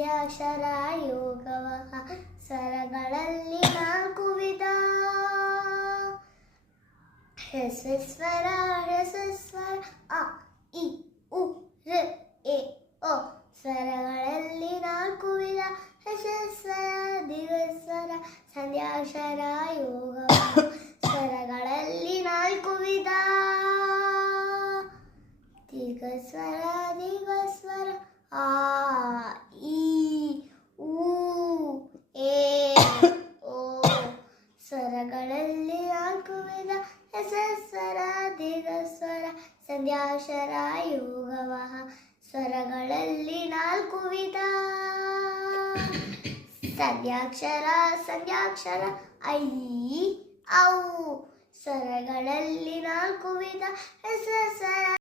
ಸಂಧ್ಯಾಕ್ಷರ ಯೋಗವಹ ಸ್ವರಗಳಲ್ಲಿ ನಾಲ್ಕು ವಿಧ. ಹ್ರಸ್ವಸ್ವರ ಹ್ರಸ್ವಸ್ವರ ಅ E uh ಋ A O. ಸ್ವರಗಳಲ್ಲಿ ನಾಲ್ಕು ವಿಧ. ಹ್ರಸ್ವಸ್ವರ ದೀರ್ಘಸ್ವರ ಸಂಧ್ಯಾಕ್ಷರ ಯೋಗವಹ ಸ್ವರಗಳಲ್ಲಿ ನಾಲ್ಕು ವಿಧ. ದೀರ್ಘಸ್ವರ ದೀರ್ಘಸ್ವರ ಆ ಇ ಉ ಎ ಓ. ಸ್ವರಗಳಲ್ಲಿ ನಾಲ್ಕು ವಿಧ. ಹ್ರಸ್ವಸ್ವರ ದೀರ್ಘಸ್ವರ ಸಂಧ್ಯಾಕ್ಷರ ಯೋಗವಹ ಸ್ವರಗಳಲ್ಲಿ ನಾಲ್ಕು ವಿಧ. ಸಂಧ್ಯಾಕ್ಷರ ಸಂಧ್ಯಾಕ್ಷರ ಐ ಔ. ಸ್ವರಗಳಲ್ಲಿ ನಾಲ್ಕು ವಿಧ. ಹ್ರಸ್ವಸ್ವರ